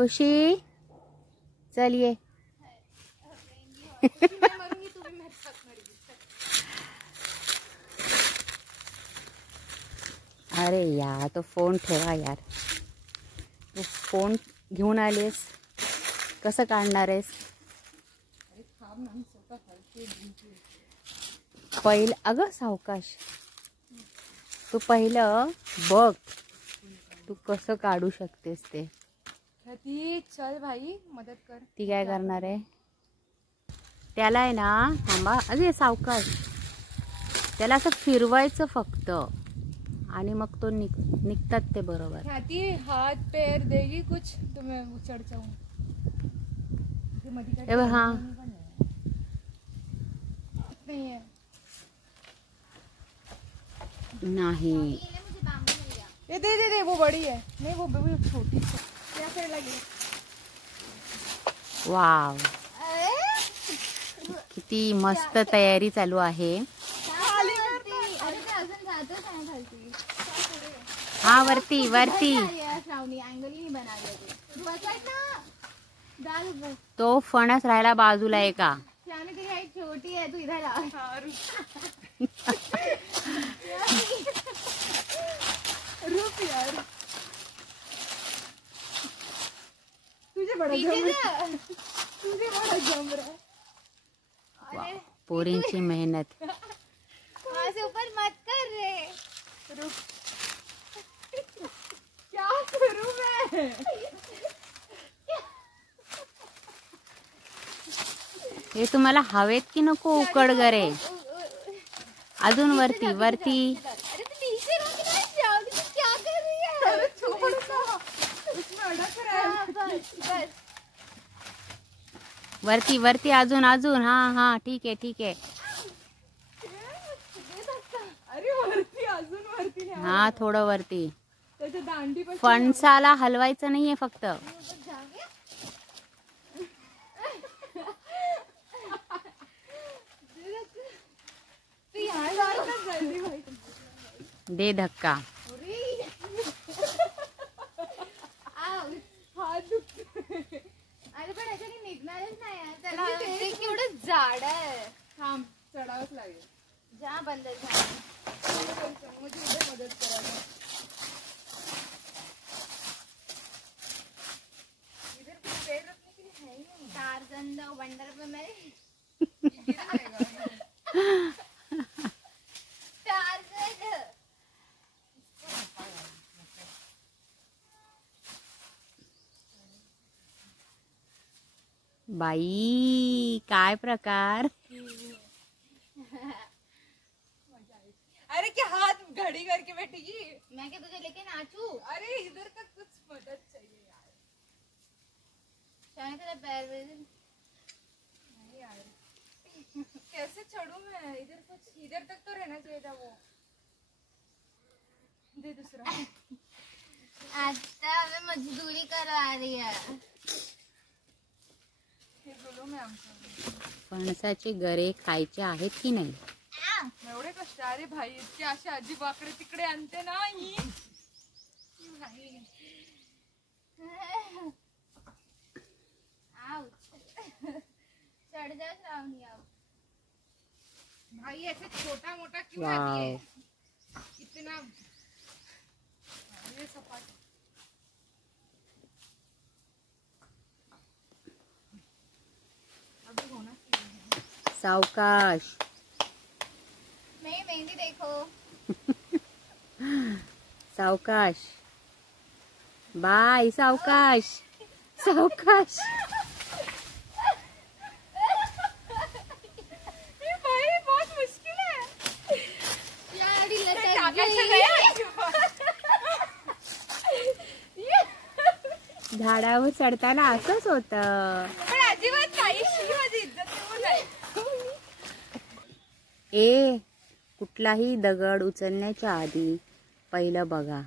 खुशी चल ये अरे यार तो फोन ठेवा यार. तू फोन घेऊन आलीस कसं काढणार आहेस. पहिलं अगं सावकाश तू पहिलं बघ तू कसं काढू शकतेस ते. चल भाई मदत कर. ती काय करणार आहे त्याला आहे ना. थांबा अरे सावकाश त्याला असं फिरवायचं फक्त आणि मग तो निघतात ते बरोबर. ख्याति हाथ पैर देगी कुछ तो मैं चढ़ जाऊं. हाँ नहीं ये दे वो बड़ी है. नहीं वो छोटी है. क्या कर लगी. वाव किती मस्त तयारी चालू आहे. हाँ वरती वरती तो फणस राहिला बाजूला आहे का. छोटी है तू इधर आ. रुक यार तुझे बड़ा जम रहा है. पोरींची मेहनत. वहाँ से ऊपर मत कर रे. रुक क्या करूं मैं. हे तुम्हाला हवेत की नको उकड गरे. अजून वरती वरती. अरे तू नीचे क्या कर रही है. छोड़ उसमें अड़क रहा है. बस वरती वरती अजून अजून. हाँ हाँ ठीक आहे ठीक आहे. अरे वरती अजून वरती. हाँ थोडं वरती. त्याच्या दांडी पण फणसाला हलवायचं नाहीये फक्त. दे धक्का. अरे पण याच्याने निघणारच नाही. केवढं जाड आहे. थांब चढावंच लागेल. जा बंद झालं. मुझे उधर मदद करा. इधर कुछ पैर रखने के लिए है ही नहीं. टार्ज़न द वंडर पे मेरे बाई काय प्रकार. अरे क्या हाथ घड़ी करके बैठेगी. मैं क्या तुझे लेके नाचू. अरे इधर तक कुछ मदद चाहिए यार. तेरा पैर नहीं यार. कैसे चढ़ूं मैं. इधर कुछ इधर तक तो रहना चाहिए था. वो दे दूसरा. अच्छा हमें मजदूरी करवा रही है. फणसाचे गरे खायचे आहेत की नाही. एवढे कष्ट. अरे भाई इतके असे आजी बाकडे तिकडे आणते ना ही. चढ़ जा श्रावणी. भाई ऐसे छोटा मोटा क्यों आती है. इतना ये सपाट. अभी होना सावकाश. नहीं मेहंदी देखो. सावकाश बाय सावकाश सावकाश. भाई बहुत मुश्किल है झाडावर चढताना असंच होतं. पण अजिबात नाही. माझी इज्जत निघून जाईल. ए कुठलाही दगड उचलण्याच्या आधी पहिलं बघा.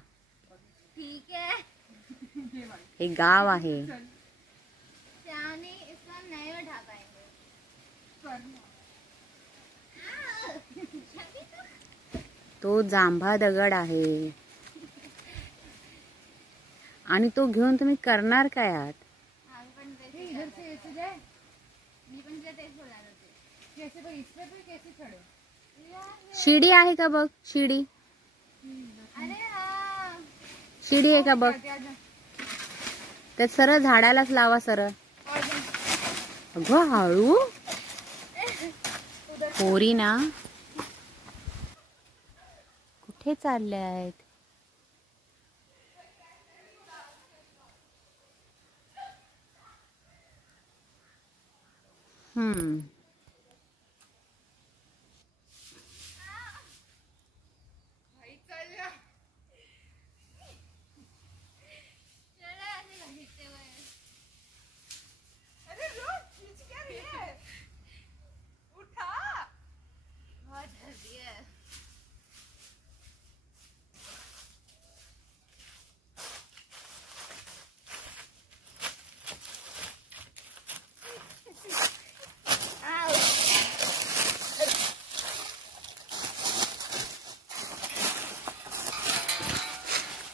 ठीक आहे. हे गाव आहे. त्याने इसका नहीं उठा पाएंगे. तो जांभा दगड आहे आणि तो घेऊन तुम्ही करणार काय आहात. शिडी आहे का बघ, शिडी शिडी आहे का बघ, त्यात सरळ झाडालाच लावा सरळ. अगं हळू पोरी ना, कुठे चालले आहेत?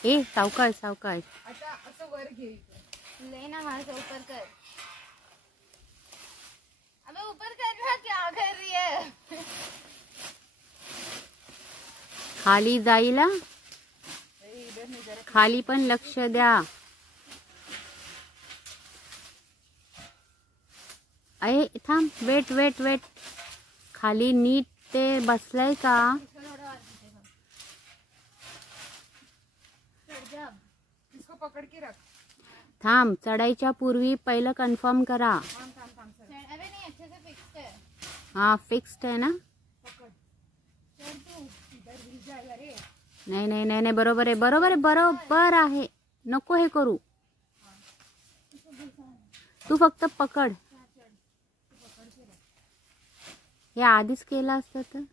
ए सावकाश सावकाश. आता असं वर घे, ले ना माझं ऊपर कर. अबे ऊपर कर ना, क्या कर रही है? खाली जाईला, खाली पण लक्ष द्या. अरे थांब, वेट वेट वेट. खाली नीट ते बसलाय का? इसको पकड़ के रख. थांब, चढायच्या पूर्वी पहिलं कन्फर्म करा. अबे नहीं, अच्छे से फिक्स्ड है. हाँ फिक्स्ड है ना? नाही नाही नाही नाही, बरोबर आहे बरोबर आहे बरोबर आहे. नको हे करू, तू फक्त पकड. हे आधीच केलं असतं तर.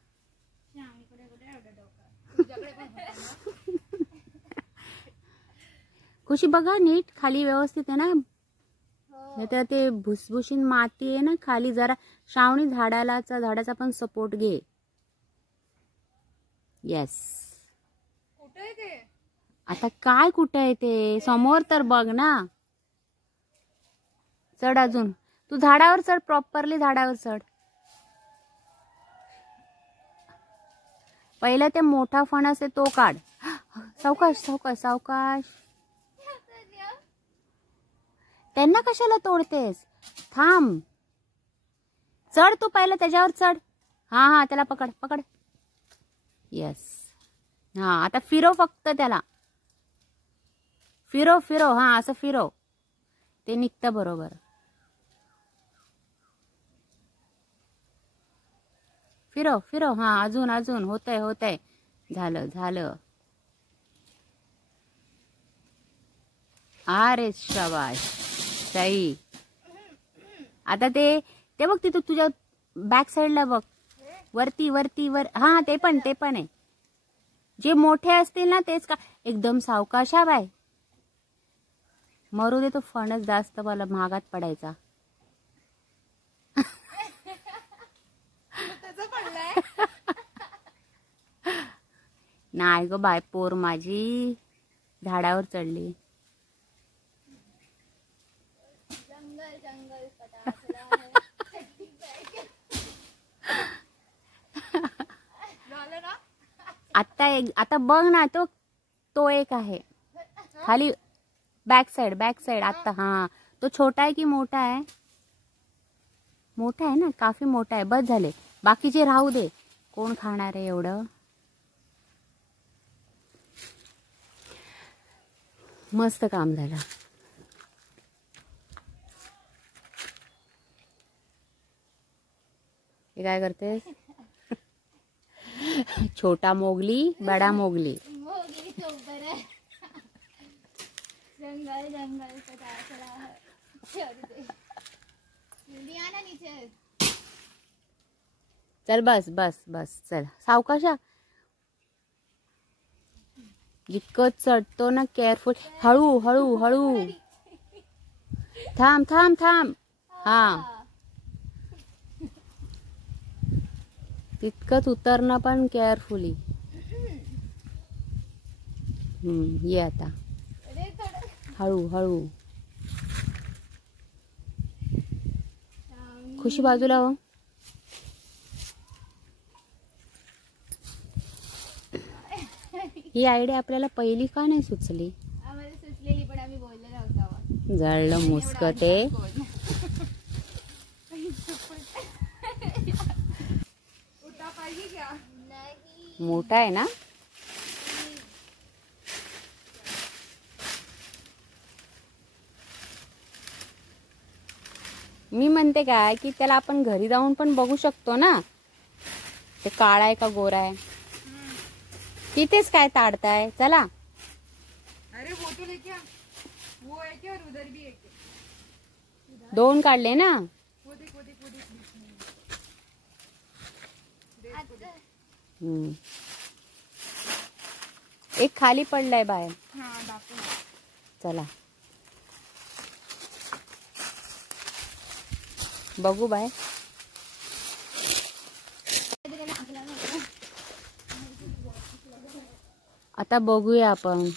खुशी बघा नीट खाली व्यवस्थित आहे ना, नाही तर ते भुसभुशीन माती आहे ना खाली. जरा श्रावणी झाडाचा पण सपोर्ट घे. येस. कुठे आहे ते? आता काय कुठे आहे ते? समोर तर बघ ना. चढ अजून, तू झाडावर चढ, प्रॉपरली झाडावर चढ. पहिलं ते मोठा फणस आहे तो काढ. सावकाश सावकाश सावकाश. त्यांना कशाला तोडतेस? थांब, चढ तू पहिलं त्याच्यावर चढ. हा हा, त्याला पकड पकड. येस. हा आता फिरव फक्त त्याला, फिरव फिरव. हा असं फिरव, ते निघतं बरोबर. फिरव फिरव. हा अजून अजून. होतंय होतंय. झालं झालं. अरे शाबाश, सही. आता ते बघ तिथं तुझ्या बॅक साईडला बघ, वरती वरती वर. हा ते पण आहे. जे मोठे असतील ना तेच का. एकदम सावकाश हा बाय. मरू दे, तो फणस जास्त मला महागात पडायचा. नाही ग बाय, पोर माझी झाडावर चढली. जंगल जंगल आता बघ ना, तो एक आहे खाली बॅक साइड. आता हा, तो छोटा आहे की मोठा आहे? मोठा आहे ना, काफी मोठा आहे. बस झाले, बाकीचे राहू दे. कोण खाणार आहे एवढं? मस्त काम झालं. हे काय करतेस? छोटा मोगली बड़ा मोगली. तो ऊपर है. जंगल जंगल पता चला है. ना नीचे. चल बस बस बस, चल सावकाशा. जितकं चढतो ना केअरफुल. हळू हळू हळू. थांब थांब थांब. हा तितकंच उतरणं पण केअरफुली. ये आता हळू हळू. खुशी बाजूला हो. ही आयडिया आपल्याला पहिली का नाही सुचली? आम्हाला सुचलेली पण आम्ही बोललो नव्हतो. जळलं मुस्कट आहे. मोठा आहे ना. मी म्हणते काय की त्याला आपण घरी जाऊन पण बघू शकतो ना, ते काळा आहे का गोरा आहे. तिथेच काय ताडताय, चला. अरे वो तो लेके आ, वो है क्या और उधर भी एक. दोन काढले ना. वो देख वो देख वो देख. एक खाली पडलाय बाहेर. हाँ दाखव. चला बघू बाय. आता बघूया आपण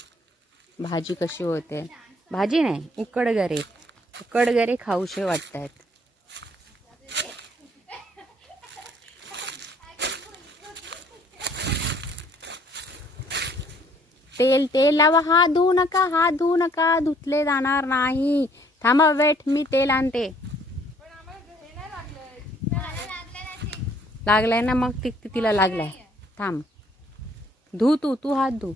भाजी कशी होते. भाजी नाही, उकडगरे. उकडगरे खाऊशे वाटतायत. तेल तेल लावा. हात धुवू नका, हात धुवू नका. धुतले जाणार नाही. थांबा, वेट, मी तेल आणते. लागलाय ना, मग तिला लागलाय. थांब, धू तू हात धू.